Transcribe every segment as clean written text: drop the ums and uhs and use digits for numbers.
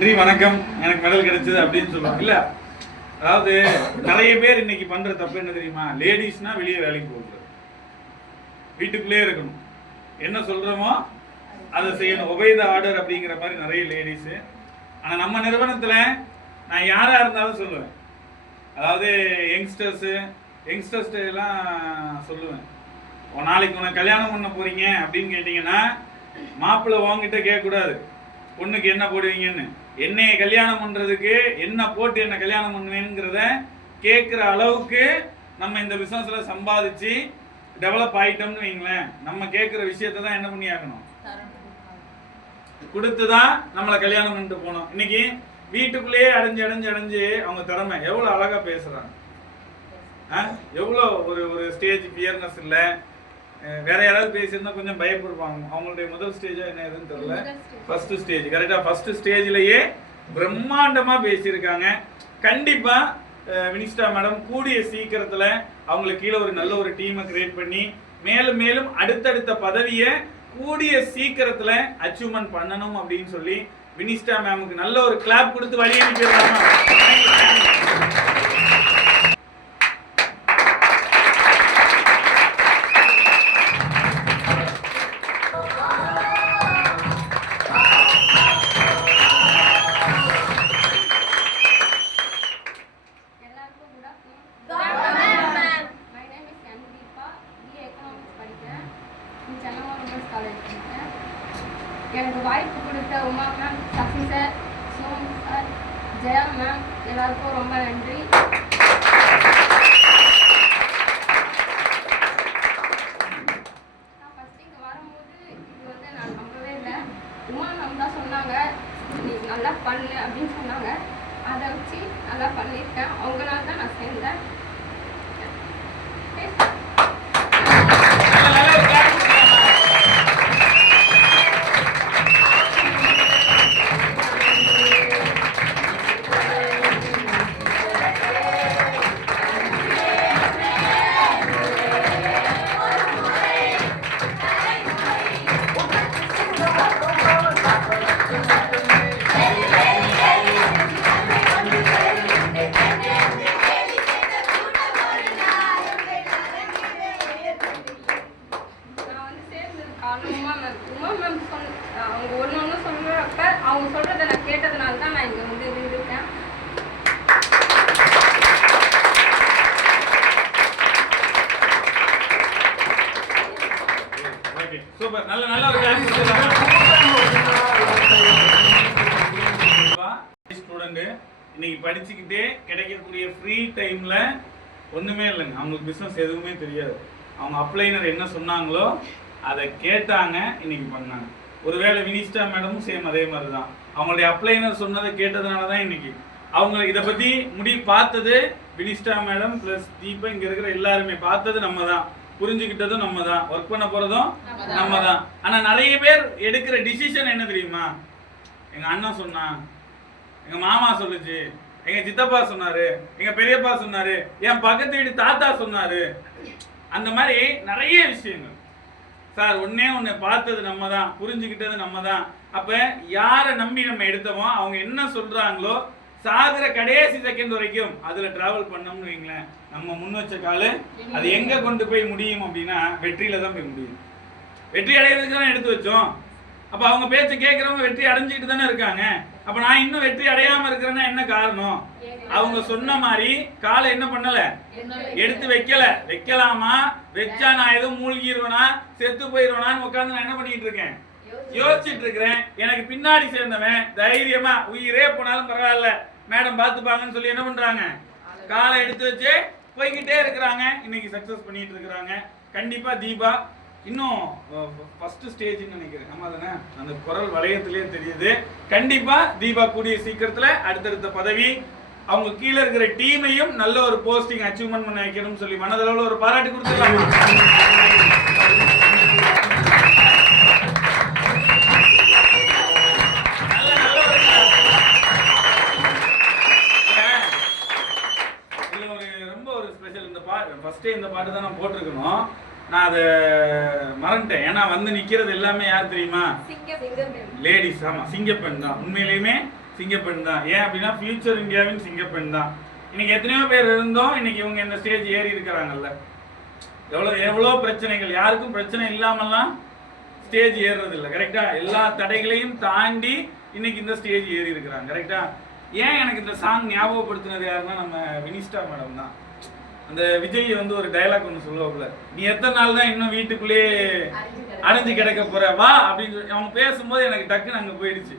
நன்றி வணக்கம் எனக்கு மெடல் கிடைச்சது அப்படின்னு சொல்லுவாங்க இல்ல. அதாவது நிறைய பேர் இன்னைக்கு பண்ற தப்பு என்ன தெரியுமா? லேடிஸ்னா வெளியே வேலைக்கு போகக்கூடாது, வீட்டுக்குள்ளே இருக்கணும், என்ன சொல்றோமோ அதை செய்யணும், ஒபே தி ஆர்டர் அப்படிங்கிற மாதிரி நிறைய லேடிஸ். ஆனா நம்ம நிறுவனத்துல நான் யாரா இருந்தாலும் சொல்லுவேன், அதாவது யங்ஸ்டர்ஸ் எல்லாம் சொல்லுவேன், நாளைக்கு உனக்கு கல்யாணம் பண்ண போறீங்க அப்படின்னு கேட்டீங்கன்னா மாப்பிள்ளை வாங்கிட்ட கேட்கக்கூடாது பொண்ணுக்கு என்ன போடுவீங்கன்னு. என்னைய கல்யாணம் பண்றதுக்கு என்ன போட்டு என்ன கல்யாணம் பண்ணுவேங்கிறத கேட்குற அளவுக்கு நம்ம இந்த பிசினஸ்ல சம்பாதிச்சு டெவலப் ஆயிட்டோம்னு வைங்களேன். நம்ம கேட்குற விஷயத்தை தான் என்ன பண்ணி ஆகணும், கொடுத்துதான் நம்மளை கல்யாணம் பண்ணிட்டு போனோம். இன்னைக்கு வீட்டுக்குள்ளேயே அடைஞ்சு அவங்க திறமை எவ்வளவு அழகா பேசுறாங்க, எவ்வளோ ஒரு ஸ்டேஜ் ஃபியர்னஸ் இல்லை. வேற யாராவது பேசியிருந்தா கொஞ்சம் பயப்படுவாங்க. அவங்களுடைய முதல் ஸ்டேஜா என்ன எதுன்னு தெரியல, ஃபர்ஸ்ட் ஸ்டேஜ் கரெக்டா ஃபர்ஸ்ட் ஸ்டேஜ்லயே பிரம்மாண்டமா பேசியிருக்காங்க. கண்டிப்பா வினிஸ்டா மேடம் கூடிய சீக்கிரத்துல அவங்களுக்கு கீழே ஒரு நல்ல ஒரு டீமை கிரியேட் பண்ணி மேலும் மேலும் அடுத்தடுத்த பதவியை கூடிய சீக்கிரத்துல அச்சீவ்மெண்ட் பண்ணணும் அப்படின்னு சொல்லி வினிஸ்டா மேமுக்கு நல்ல ஒரு கிளாப் கொடுத்து வழி அனுப்பிடலாமா? எனக்கு வாய்ப்பு கொடுத்த Uma ma'am, Sasi sir, Som sir, Jaya ma'am எல்லாருக்கும் ரொம்ப நன்றி. நான் ஃபர்ஸ்ட் இங்கே வரும்போது இது நான் நம்பவே இல்லை. உமா மேம் தான் சொன்னாங்க நீ நல்லா பண்ணு அப்படின்னு சொன்னாங்க. அதை வச்சு நல்லா பண்ணியிருக்கேன். அவங்களால தான் நான் சேர்ந்தேன். அவங்க ஒன்று சொல்றப்ப அவங்க சொல்றதை நான் கேட்டதுனால தான் நான் இங்கே இருந்திருக்கேன். சூப்பர், நல்ல நல்ல ஒரு ஸ்டூடெண்ட் இன்னைக்கு படிச்சுக்கிட்டே கிடைக்கக்கூடிய ஃப்ரீ டைம்ல ஒண்ணுமே இல்லைங்க, அவங்களுக்கு பிசினஸ் எதுவுமே தெரியாது. அவங்க அப்ளைனர் என்ன சொன்னாங்களோ அதை கேட்டாங்க, இன்னைக்கு பண்ணாங்க. ஒருவேளை வினிஸ்டா மேடமும் சேம் அதே மாதிரி தான், அவங்களுடைய அப்ளைனர் சொன்னதை கேட்டதுனால தான் இன்னைக்கு அவங்க இதை பத்தி பார்த்தது வினிஸ்டா மேடம் பிளஸ் தீபா, இங்க இருக்கிற எல்லாருமே பார்த்தது நம்ம தான், புரிஞ்சுக்கிட்டதும் நம்ம தான், ஒர்க் பண்ண போறதும் நம்ம தான். ஆனா நிறைய பேர் எடுக்கிற டிசிஷன் என்ன தெரியுமா? எங்க அண்ணன் சொன்னா, எங்க மாமா சொல்லுச்சு, எங்க சித்தப்பா சொன்னாரு, எங்க பெரியப்பா சொன்னாரு, என் பக்கத்து வீடு தாத்தா சொன்னாரு, அந்த மாதிரி நிறைய விஷயங்கள். சார் ஒண்ணு பார்த்தது நம்ம தான், புரிஞ்சுக்கிட்டது நம்ம தான். அப்ப யாரை நம்பி நம்ம எடுத்தோமோ அவங்க என்ன சொல்றாங்களோ சாகுற கடைசி செகண்ட் வரைக்கும் அதுல டிராவல் பண்ணோம்னு வைங்களேன், நம்ம முன் வச்ச காலு அது எங்க கொண்டு போய் முடியும் அப்படின்னா வெற்றியில தான் போய் முடியும். வெற்றி அடைகிறதுக்கு தானே எடுத்து வச்சோம். அப்ப அவங்க பேச்ச கேட்கறவங்க வெற்றி அடைஞ்சிட்டு தானே இருக்காங்க. அப்ப நான் இன்னும் வெற்றி அடையாம இருக்கிறேன்னா என்ன காரணம்? அவங்க சொன்ன மாதிரி காலை என்ன பண்ணல, எடுத்து வைக்கலாமா, வச்சா நான் எதுவும் மூழ்கிடுவேனா, செத்து போயிடுவேனான்னு உட்காந்து நான் என்ன பண்ணிட்டு இருக்கேன், யோசிச்சுட்டு இருக்கிறேன். எனக்கு பின்னாடி சேர்ந்தவன் தைரியமா உயிரே போனாலும் பரவாயில்ல மேடம் பார்த்துப்பாங்கன்னு சொல்லி என்ன பண்றாங்க, காலை எடுத்து வச்சு போய்கிட்டே இருக்கிறாங்க. இன்னைக்கு சக்சஸ் பண்ணிட்டு இருக்கிறாங்க. கண்டிப்பா தீபா இன்னும் ஃபர்ஸ்ட் ஸ்டேஜ்னு நினைக்கிறேன், நம்ம தானே அந்த குரல் வளையத்திலே தெரியுது. கண்டிப்பா தீபா கூடிய சீக்கிரத்துல அடுத்தடுத்த பதவி, அவங்க கீழே இருக்கிற டீமையும் நல்ல ஒரு போஸ்டிங் அச்சீவ்மெண்ட் பண்ண வைக்கணும்னு சொல்லி மனதளவுல ஒரு பாராட்டு கொடுத்துடலாமா? ரொம்ப ஒரு ஸ்பெஷல் இந்த பாட்டு, ஃபர்ஸ்டே இந்த பாட்டு தான் நான் போட்டிருக்கணும். நான் அதை மறந்துட்டேன். ஏன்னா வந்து நிக்கிறது எல்லாமே யார் தெரியுமா? லேடிஸ். ஆமா, சிங்கப்பெண் தான். உண்மையிலேயுமே சிங்கப்பெண் தான். ஏன் அப்படின்னா ஃபியூச்சர் இந்தியாவின் சிங்கப்பெண் தான். இன்னைக்கு எத்தனையோ பேர் இருந்தோம், இன்னைக்கு இவங்க இந்த ஸ்டேஜ் ஏறி இருக்கிறாங்கல்ல. எவ்வளோ பிரச்சனைகள், யாருக்கும் பிரச்சனை இல்லாமலாம் ஸ்டேஜ் ஏறுறது இல்லை. கரெக்டா? எல்லா தடைகளையும் தாண்டி இன்னைக்கு இந்த ஸ்டேஜ் ஏறி இருக்கிறாங்க. கரெக்டா? ஏன் எனக்கு இந்த சாங் ஞாபகப்படுத்தினது யாருன்னா நம்ம வினிஸ்டா மேடம் தான். அந்த விஜய் வந்து ஒரு டைலாக் ஒன்று சொல்லுவாப்புல, நீ எத்தனை நாள் தான் இன்னும் வீட்டுக்குள்ளே அடைஞ்சு கிடக்க போற வா அப்படின்னு சொல்லி அவங்க பேசும்போது எனக்கு டக்குன்னு அங்கே போயிடுச்சு.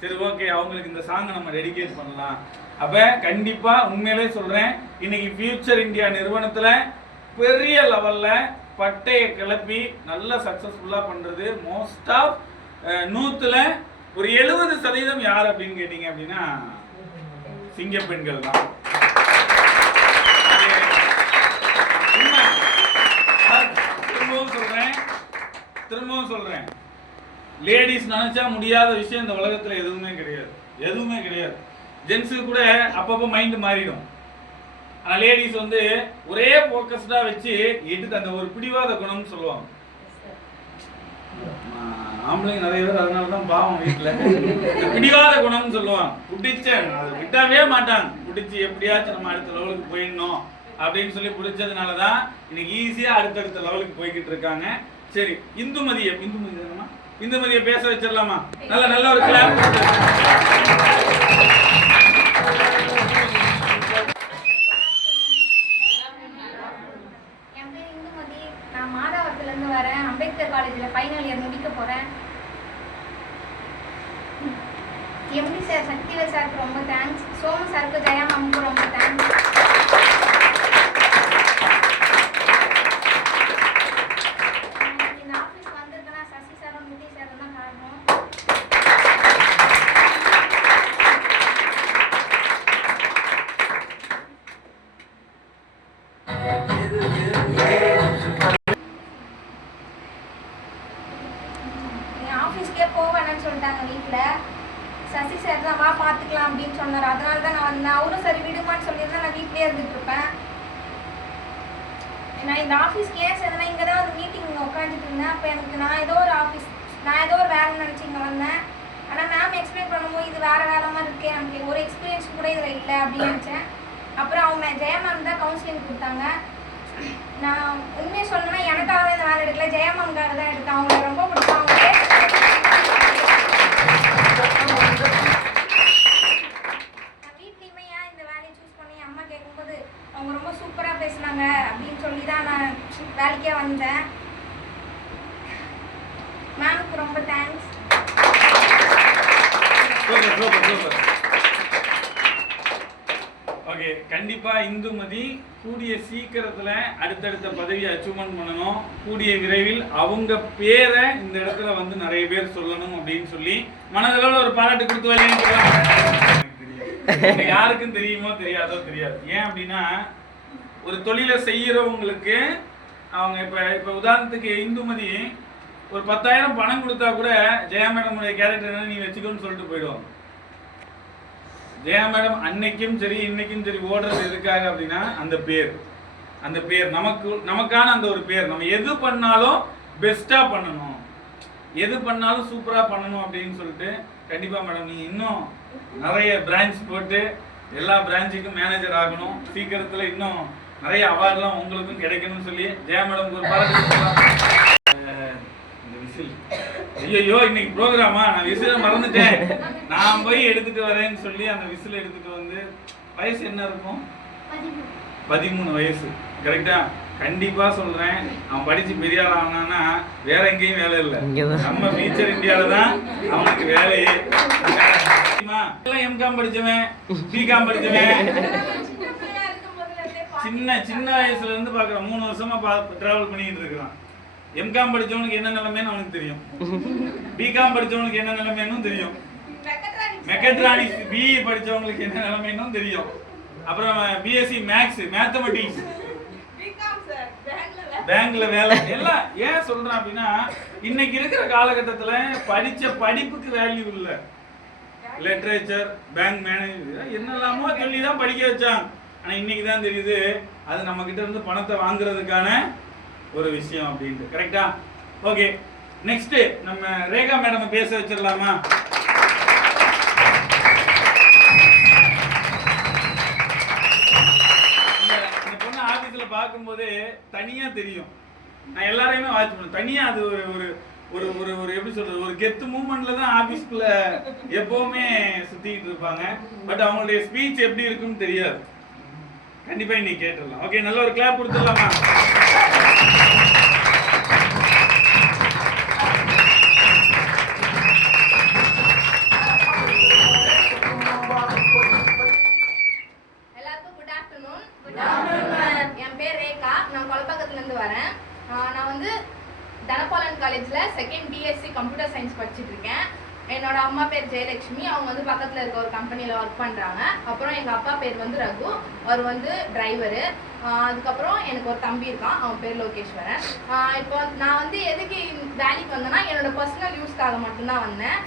சரி, ஓகே, அவங்களுக்கு இந்த சாங்கை நம்ம டெடிகேட் பண்ணலாம். அப்போ கண்டிப்பாக உண்மையிலே சொல்கிறேன், இன்னைக்கு ஃபியூச்சர் இந்தியா நிறுவனத்தில் பெரிய லெவலில் பட்டையை கிளப்பி நல்ல சக்ஸஸ்ஃபுல்லாக பண்ணுறது மோஸ்ட் ஆஃப் 100ல் ஒரு 70% யார் அப்படின்னு கேட்டிங்க அப்படின்னா சிங்கப்பெண்கள் தான். திரும்பவும் சொல்றேன், லேடிஸ் நினைச்சா முடியாத விஷயம் இந்த உலகத்துல எதுவுமே கிடையாது. ஜென்ஸுக்கு கூட அப்பப்போ மைண்ட் மாறிடும். ஆனா லேடிஸ் வந்து ஒரே போக்கஸ்டா வச்சு எடுத்து அந்த ஒரு பிடிவாத குணம்னு சொல்லுவாங்க. ஆம்பளைங்க நிறைய பேர் அதனாலதான் பாவம் வீட்டுல பிடிவாத குணம்னு சொல்லுவாங்க. பிடிச்சேன் அதை விட்டாவே மாட்டாங்க. பிடிச்சி எப்படியாச்சும் நம்ம அடுத்த லெவலுக்கு போயிடணும் அப்படின்னு சொல்லி பிடிச்சதுனாலதான் இன்னைக்கு ஈஸியா அடுத்தடுத்த லெவலுக்கு போய்கிட்டு இருக்காங்க. சரி, இந்துமதியை பேச வச்சிடலாமா? நல்ல ஒரு கிளாப். என் பேர் இந்துமதி. நான் மாதாவரத்துலேருந்து வரேன். அம்பேத்கர் காலேஜில் ஃபைனல் இயர் முடிக்க போகிறேன். எம்டி சார், சக்திவேல் சாருக்கு ரொம்ப தேங்க்ஸ். சோமு சாருக்கு, ஜெயா மேமுக்கு ரொம்ப தேங்க்ஸ். இந்த ஆஃபீஸ் வந்திருக்கேன்னா சசி சாரும் நிதி சாரும் தான் காரணம். ஆஃபீஸ்க்கே போவேன்னு சொல்லிட்டாங்க வீட்டில். சசி சார் தான் வா பார்த்துக்கலாம் அப்படின்னு சொன்னார். அதனால தான் நான் வந்தேன். அவரும் சரி விடுமான்னு சொல்லியிருந்தா நான் வீட்லேயே இருந்துட்டு இருப்பேன். நான் இந்த ஆஃபீஸ்க்கு ஏன் சேர்ந்தேன்னா இங்கே தான் வந்து மீட்டிங் உட்காந்துட்டு இருந்தேன். அப்போ எனக்கு நான் ஏதோ ஒரு வேலைன்னு நினச்சி இங்கே வந்தேன். ஆனால் மேம் எக்ஸ்பிளைன் பண்ணும்போது இது வேறு வேலை மாதிரி இருக்கே, நமக்கு ஒரு எக்ஸ்பீரியன்ஸ் கூட இதில் இல்லை அப்படின்னு நினச்சேன். அப்புறம் அவங்க ஜெயா மேம் தான் கவுன்சிலிங் கொடுத்தாங்க. நான் உண்மையை சொல்லணும்னா எனக்காக இந்த வேலை எடுக்கல, ஜெயா மேம்காக தான் எடுத்தேன். அவங்களுக்கு ரொம்ப பிடிக்கும். நான் வீட்லேயுமே ஏன் இந்த வேலையை சூஸ் பண்ணி அம்மா கேட்கும்போது அவங்க ரொம்ப சூப்பராக பேசுனாங்க அப்படின்னு சொல்லி தான் நான் வேலைக்கே வந்தேன். மேமுக்கு ரொம்ப தேங்க்ஸ். ஓகே, கண்டிப்பா இந்துமதி கூடிய சீக்கிரத்துல அடுத்தடுத்த பதவியை அச்சீவ்மெண்ட் பண்ணணும். கூடிய விரைவில் அவங்க பேரை இந்த இடத்துல வந்து நிறைய பேர் சொல்லணும் அப்படின்னு சொல்லி மனதளவில் ஒரு பாராட்டு கொடுத்து வரலாம். யாருக்கும் தெரியுமோ தெரியாதோ தெரியாது. ஏன் அப்படின்னா ஒரு தொழிலை செய்யறவங்களுக்கு அவங்க இப்ப உதாரணத்துக்கு இந்துமதி ஒரு 10,000 பணம் கொடுத்தா கூட ஜெயா மேடமுடைய கேரக்டர் என்ன நீ வச்சுக்கோன்னு சொல்லிட்டு போயிடுவாங்க. ஜெயா மேடம் அன்னைக்கும் சரி இன்னைக்கும் சரி ஓடுறது எதுக்காக அப்படின்னா அந்த பேர் நமக்கான அந்த ஒரு பேர். நம்ம எது பண்ணாலும் பெஸ்டா பண்ணணும், எது பண்ணாலும் சூப்பரா பண்ணணும் அப்படின்னு சொல்லிட்டு கண்டிப்பா மேடம் நீங்க இன்னும் நிறைய பிரான்ச் போட்டு எல்லா பிரான்ச்சுக்கும் மேனேஜர் ஆகணும். சீக்கிரத்துல இன்னும் நிறைய அவார்ட்லாம் உங்களுக்கும் கிடைக்கணும்னு சொல்லி ஜெயா மேடம் ஒரு பாராட்டு. இந்த விசில் ஐயோ இன்னைக்கு ப்ரோக்ராமா நான் விசில மறந்துட்டேன், நான் போய் எடுத்துட்டு வரேன்னு சொல்லி அந்த விசில் எடுத்துட்டு வந்து வயசு என்ன இருக்கும்? 13 வயசு. கரெக்டா? கண்டிப்பா சொல்றேன், அவன் படிச்சு பெரிய ஆள் ஆனான்னா வேற எங்கேயும் வேலை இல்லை, நம்ம ஃபியூச்சர் இந்தியாவில தான் அவனுக்கு வேலையே. எம்காம் படிச்சவன், பிகாம் படிச்சவன், சின்ன வயசுல இருந்து பாக்குறான். 3 வருஷமா டிராவல் பண்ணிட்டு இருக்கிறான். எம்காம் படிச்சவனுக்கு என்ன நிலைமைன்னு அவனுக்கு தெரியும், பிகாம் படிச்சவனுக்கு என்ன நிலைமைன்னு தெரியும், மெக்கட்ரானிக்ஸ் பிஇ படிச்சவங்களுக்கு என்ன நிலைமைன்னு தெரியும், அப்புறம் பிஎஸ்சி மேக்ஸ் மேத்தமெட்டிக்ஸ் பேங்க்ல வேலை எல்லாம். ஏன் சொல்றேன் அப்படின்னா இன்னைக்கு இருக்கிற காலகட்டத்துல படிச்ச படிப்புக்கு வேல்யூ இல்ல. லிட்ரேச்சர், பேங்க் மேனேஜர் என்னெல்லாமோ சொல்லி தான் படிக்க வச்சாங்க. ஆனா இன்னைக்கு தான் தெரியுது அது நம்ம கிட்ட இருந்து பணத்தை வாங்குறதுக்கான ஒரு விஷயம் அப்படின்ட்டு. கரெக்டா? ஓகே, நெக்ஸ்ட் நம்ம ரேகா மேடம் பேச வச்சிடலாமா? தனியா தெரியும். நான் எல்லாரையுமே வாட்ச் பண்ணுவேன் தனியா. அது ஒரு ஒரு ஒரு ஒரு ஒரு எப்படி சொல்றது, ஒரு கெத்து மூமெண்ட்ல தான் ஆபீஸ்க்குள்ள எப்பவுமே சுத்திட்டு இருப்பாங்க. பட் அவங்களுடைய ஸ்பீச் எப்படி இருக்குன்னு தெரியாது. கண்டிப்பா இன்னைக்கு கேட்டுடலாம். ஓகே, நல்ல ஒரு கிளாப் கொடுத்துடலாமா? எல்லாருக்கும் குட் ஆஃப்டர்நூன். என் பேர் ரேகா. நான் கொலப்பாக்கத்துல இருந்து வரேன். நான் வந்து தனபாலன் காலேஜ்ல செகண்ட் பிஎஸ்சி கம்ப்யூட்டர் சயின்ஸ் படிச்சுட்டு இருக்கேன். என்னோட அம்மா பேர் ஜெயலட்சுமி. அவங்க வந்து பக்கத்துல இருக்க ஒரு கம்பெனில ஒர்க் பண்றாங்க. அப்புறம் எங்க அப்பா பேர் வந்து ரகு, அவர் வந்து டிரைவரு. அதுக்கப்புறம் எனக்கு ஒரு தம்பி இருக்கான், அவன் பேர் லோகேஸ்வரன். இப்போ நான் வந்து எதுக்கு வேலைக்கு வந்தேன்னா என்னோட பர்சனல் யூஸ்க்காக மட்டும்தான் வந்தேன்.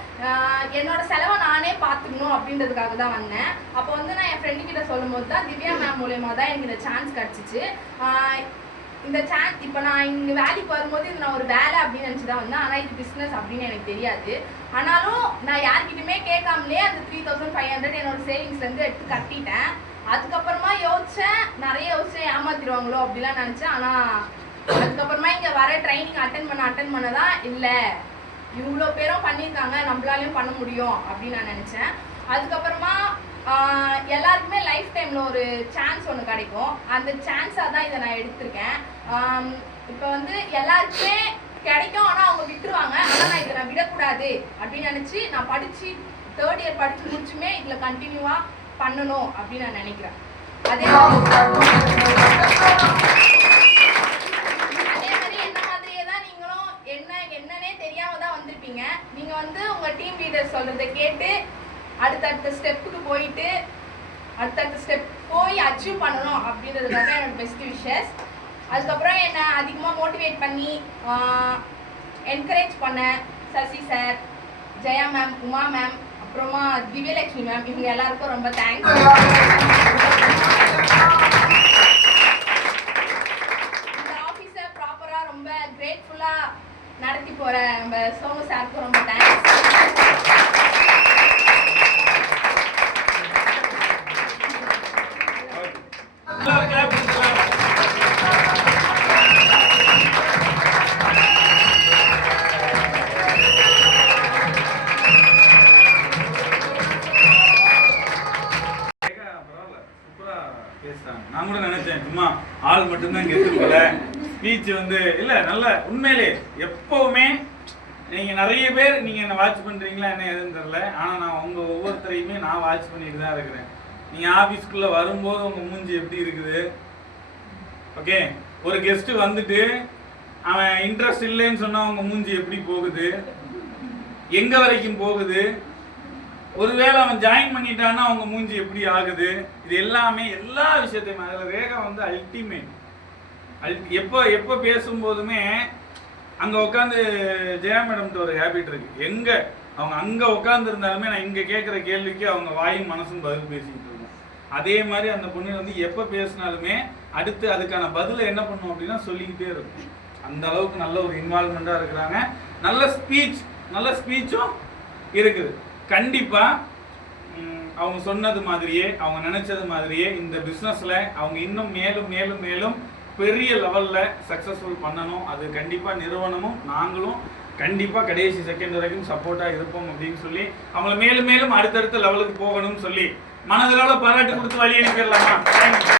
என்னோட செலவை நானே பார்த்துக்கணும் அப்படின்றதுக்காக தான் வந்தேன். அப்போ வந்து நான் என் ஃப்ரெண்டு கிட்ட சொல்லும் போது தான் திவ்யா மேம் மூலயமா தான் எனக்கு இந்த சான்ஸ் கிடச்சிச்சு. இந்த சான்ஸ் இப்போ நான் இங்கே வேலைக்கு வரும்போது இது நான் ஒரு வேலை அப்படின்னு நினச்சி தான் வந்தேன். ஆனால் இது பிஸ்னஸ் அப்படின்னு எனக்கு தெரியாது. ஆனாலும் நான் யார்கிட்டயுமே கேட்காமலே அந்த 3500 என்னோட சேவிங்ஸ்லேருந்து எடுத்து கட்டிட்டேன். அதுக்கப்புறமா நிறைய யோசிச்சேன் ஏமாத்திடுவாங்களோ அப்படிலாம் நினச்சேன். ஆனால் அதுக்கப்புறமா இங்கே வர ட்ரைனிங் அட்டன் பண்ண தான் இல்லை, இவ்வளோ பேரும் பண்ணியிருக்காங்க, நம்மளாலையும் பண்ண முடியும் அப்படின்னு நான் நினச்சேன். அதுக்கப்புறமா எல்லாருக்குமே லைஃப் டைம்ல ஒரு சான்ஸ் ஒன்று கிடைக்கும். அந்த சான்ஸாக தான் இதை நான் எடுத்திருக்கேன். இப்போ வந்து எல்லாருக்குமே கிடைக்கும், ஆனால் அவங்க விட்டுருவாங்க. ஆனால் நான் இதை நான் விடக்கூடாது அப்படின்னு நினச்சி நான் படித்து 3rd இயர் படித்து முடிச்சுமே இதில் கண்டினியூவாக பண்ணணும் அப்படின்னு நான் நினைக்கிறேன். அதே மாதிரி என்ன மாதிரியே தான் நீங்களும் என்னன்னே தெரியாம தான் வந்திருப்பீங்க. நீங்க வந்து உங்க டீம் லீடர் சொல்றதை கேட்டு அடுத்தடுத்த ஸ்டெப்புக்கு போயிட்டு அடுத்தடுத்த ஸ்டெப் போய் அச்சீவ் பண்ணணும் அப்படின்றதுக்காக எனக்கு பெஸ்ட் விஷஸ். அதுக்கப்புறம் என்னை அதிகமாக மோட்டிவேட் பண்ணி என்கரேஜ் பண்ண Sasi sir, Jaya ma'am, Uma ma'am, அப்புறமா திவ்யலட்சுமி மேம், இவங்க எல்லாருக்கும் ரொம்ப தேங்க்ஸ். இந்த ஆஃபீஸை ப்ராப்பராக ரொம்ப கிரேட்ஃபுல்லாக நடத்தி போகிற நம்ம சோமு சாருக்கும் ரொம்ப தேங்க்ஸ். நான் கூட நினைச்சேன் சும்மா ஆள் மட்டும்தான் கெத்துக்கல ஸ்பீச் வந்து இல்ல. நல்ல உண்மையிலே எப்பவுமே நீங்க நிறைய பேர் நீங்க என்ன வாட்ச் பண்றீங்களா என்ன எதுன்னு தெரியல, ஆனா நான் உங்க ஒவ்வொருத்தரையுமே நான் வாட்ச் பண்ணிட்டு தான் இருக்கிறேன். நீங்க ஆபீஸ்க்குள்ள வரும்போது உங்க மூஞ்சி எப்படி இருக்குது, ஓகே, ஒரு கெஸ்ட் வந்துட்டு அவன் இன்ட்ரெஸ்ட் இல்லைன்னு சொன்னா உங்க மூஞ்சி எப்படி போகுது, எங்க வரைக்கும் போகுது, ஒருவேளை அவன் ஜாயின் பண்ணிட்டான்னா அவங்க மூஞ்சி எப்படி ஆகுது, இது எல்லாமே எல்லா விஷயத்தையுமே அதில் ரேகா வந்து அல்டிமேட். எப்போ பேசும்போதுமே அங்கே உட்காந்து ஜெயா மேடம்கிட்ட ஒரு ஹேபிட் இருக்கு, அவங்க அங்கே உட்காந்து இருந்தாலுமே நான் இங்கே கேட்குற கேள்விக்கு அவங்க வாயும் மனசும் பதில் பேசிக்கிட்டு இருக்கோம். அதே மாதிரி அந்த பொண்ணு வந்து எப்போ பேசினாலுமே அடுத்து அதுக்கான பதிலை என்ன பண்ணும் அப்படின்னா சொல்லிக்கிட்டே இருக்கும். அந்த அளவுக்கு நல்ல ஒரு இன்வால்மெண்ட்டாக இருக்கிறாங்க. நல்ல ஸ்பீச்சும் இருக்குது. கண்டிப்பாக அவங்க சொன்னது மாதிரியே அவங்க நினச்சது மாதிரியே இந்த பிஸ்னஸில் அவங்க இன்னும் மேலும் மேலும் மேலும் பெரிய லெவலில் சக்ஸஸ்ஃபுல் பண்ணணும். அது கண்டிப்பாக நிறுவனமும் நாங்களும் கண்டிப்பாக கடைசி செகண்ட் வரைக்கும் சப்போர்ட்டாக இருப்போம் அப்படின்னு சொல்லி அவங்கள மேலும் மேலும் அடுத்தடுத்த லெவலுக்கு போகணும்னு சொல்லி மனதளவில் பாராட்டு கொடுத்து வழி அனுப்பிடலாமா?